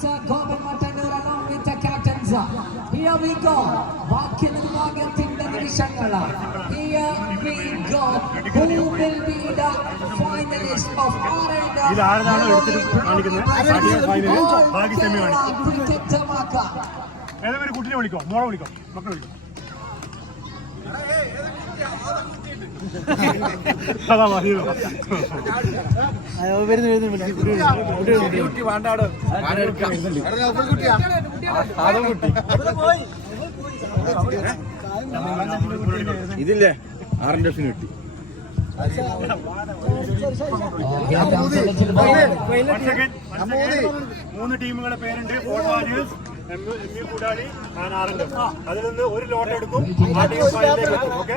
sir, Govind Matanur along with the captains. Here we go. ബാക്കി വിഭാഗത്തിന്റെ നിമിഷങ്ങൾ Here we go. Who will be the finalist of ഇതിൽ ആരതാണോ എടുത്തിട്ട് കാണിക്കുന്നത്? ബാക്കി സെമി കാണിക്കും ഏതെങ്കിലും കുട്ടിനെ വിളിക്കോ? മോളെ വിളിക്കോ? മക്കളെ വിളിക്കോ? അതാ മതിയോ ഇതില്ലേ ആറിന്റെ ലക്ഷം കിട്ടി. മൂന്ന് ടീമുകളുടെ പേരുണ്ട്. Warriors M U Koodali and ആറിന്റെ അതിൽ നിന്ന് ഒരു ലോട്ട് എടുക്കും. ആ ടീം ഫൈനലിലേക്ക് എത്തും ഓക്കെ